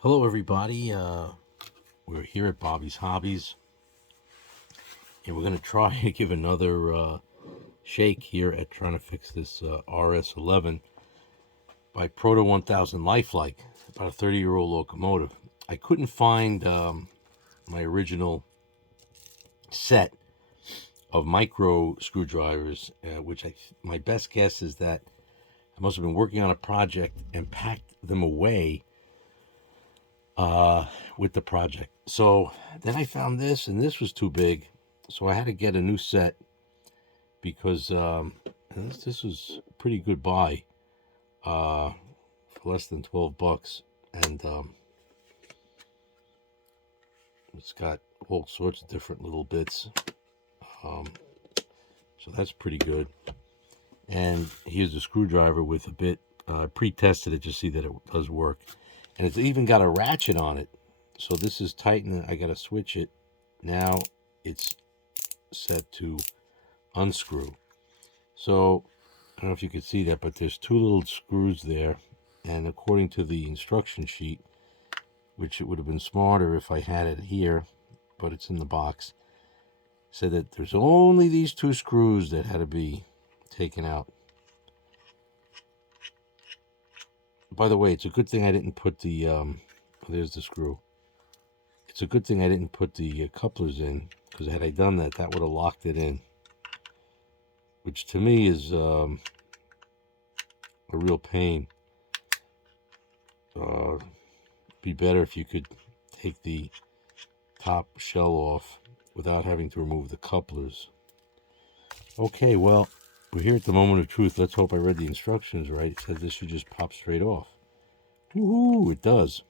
Hello, everybody. We're here at Bobby's Hobbies, and we're going to try to give another shake here at trying to fix this RS-11 by Proto 1000 Lifelike, about a 30-year-old locomotive. I couldn't find my original set of micro screwdrivers, which my best guess is that I must have been working on a project and packed them away with the project. So then I found this, and this was too big, so I had to get a new set because this was a pretty good buy for less than $12, and it's got all sorts of different little bits. So that's pretty good. And here's a screwdriver with a bit. Pre-tested it to see that it does work, and it's even got a ratchet on it. So this is tightened. I got to switch it. Now it's set to unscrew. So I don't know if you could see that, but there's two little screws there, and according to the instruction sheet, which it would have been smarter if I had it here, but it's in the box, said that there's only these two screws that had to be taken out. By the way, it's a good thing I didn't put the there's the screw. It's a good thing I didn't put the couplers in, because had I done that, that would have locked it in, which to me is a real pain. Be better if you could take the top shell off without having to remove the couplers. Okay, well, we're here at the moment of truth. Let's hope I read the instructions right. It says this should just pop straight off. Woohoo, it does.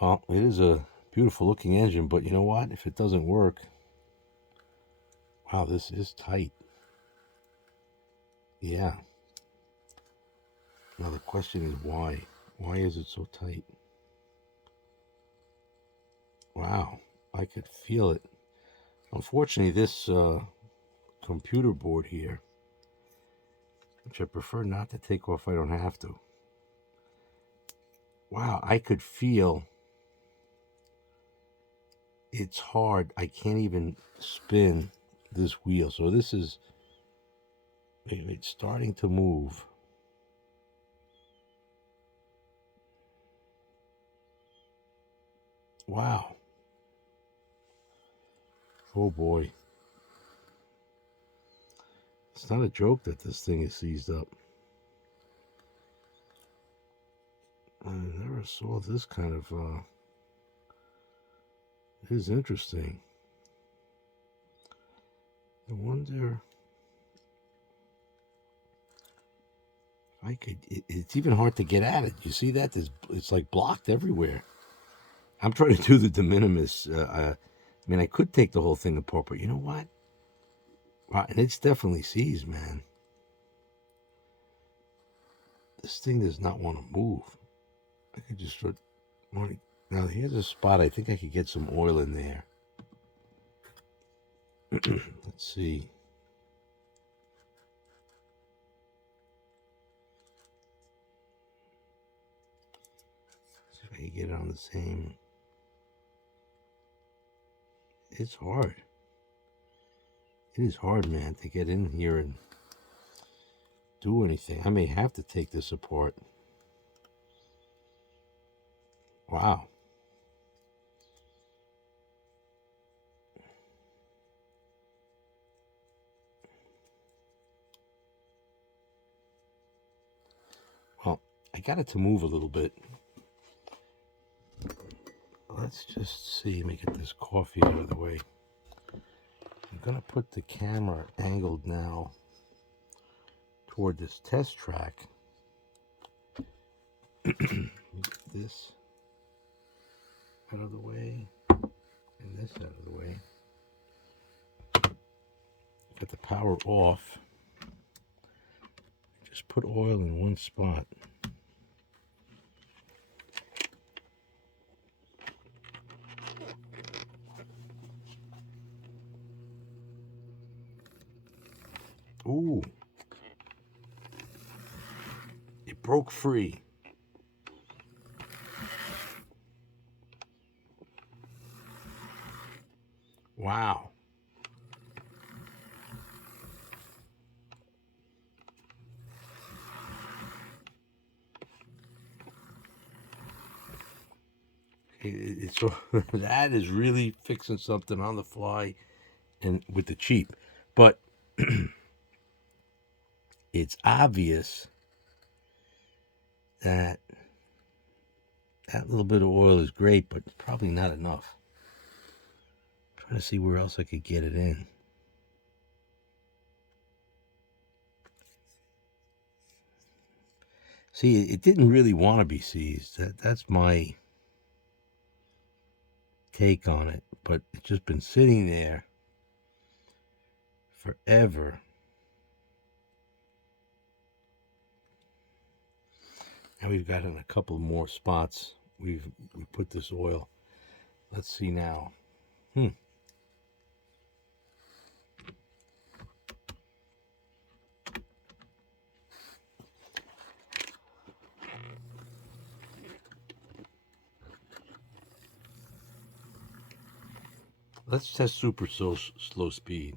Well, it is a beautiful looking engine, but you know what? If it doesn't work, wow, this is tight. Yeah. Now the question is why? Why is it so tight? Wow, I could feel it. Unfortunately, this computer board here, which I prefer not to take off if I don't have to. Wow, I could feel it's hard. I can't even spin this wheel. So this is, it's starting to move. Wow. Oh boy. It's not a joke that this thing is seized up. I never saw this kind of, it is interesting. I wonder if I could, it's even hard to get at it. You see that? It's like blocked everywhere. I'm trying to do the de minimis. I mean, I could take the whole thing apart, but you know what? Wow, and it's definitely seized, man. This thing does not want to move. I could just start wanting. Now, here's a spot. I think I could get some oil in there. Let's see. See if I can get it on the same. It's hard. It is hard, man, to get in here and do anything. I may have to take this apart. Wow. Well, I got it to move a little bit. Let's just see. Let me get this coffee out of the way. I'm going to put the camera angled now toward this test track. Get this out of the way and this out of the way. Got the power off. Just put oil in one spot. Ooh. It broke free. Wow. It's that is really fixing something on the fly and with the cheap. But it's obvious that that little bit of oil is great, but probably not enough. I'm trying to see where else I could get it in. See, it didn't really want to be seized. That's my take on it. But it's just been sitting there forever. And we've got in a couple more spots. We put this oil. Let's see now. Let's test super slow speed.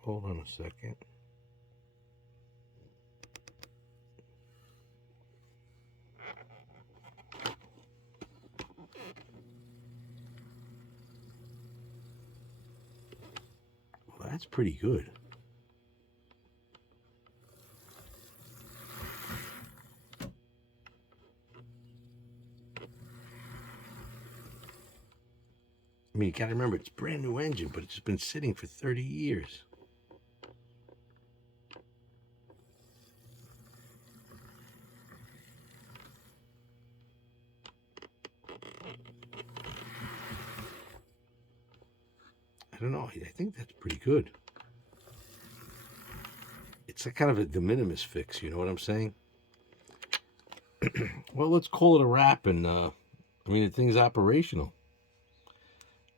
Hold on a second. Well, that's pretty good. I mean, you gotta remember, it's a brand new engine, but it's been sitting for 30 years. I don't know. I think that's pretty good. It's a kind of a de minimis fix, you know what I'm saying? Well, let's call it a wrap, and I mean, the thing's operational,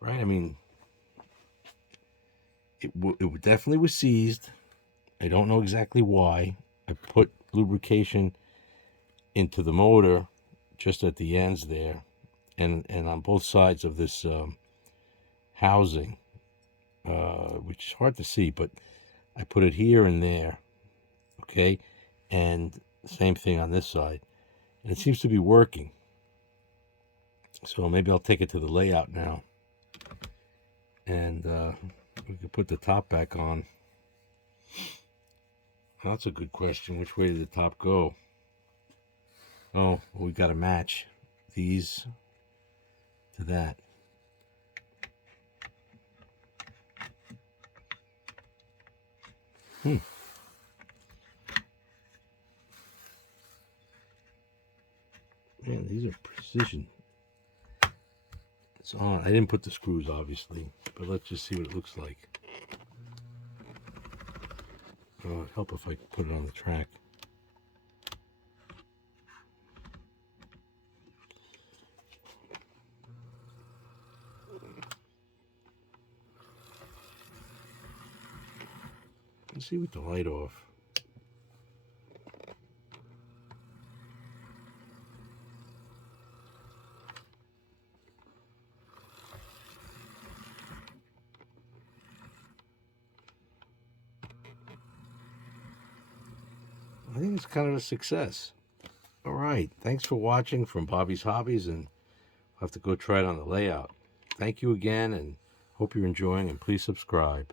right? I mean, it definitely was seized. I don't know exactly why. I put lubrication into the motor just at the ends there, and on both sides of this housing, which is hard to see, but I put it here and there, okay? And same thing on this side. And it seems to be working. So maybe I'll take it to the layout now. And we can put the top back on. Well, that's a good question. Which way did the top go? Oh, well, we've got to match these to that. Man, these are precision. It's on. I didn't put the screws, obviously, but let's just see what it looks like. It'd help if I put it on the track. Let's see with the light off. I think it's kind of a success. All right. Thanks for watching from Bobby's Hobbies, and I'll have to go try it on the layout. Thank you again, and hope you're enjoying, and please subscribe.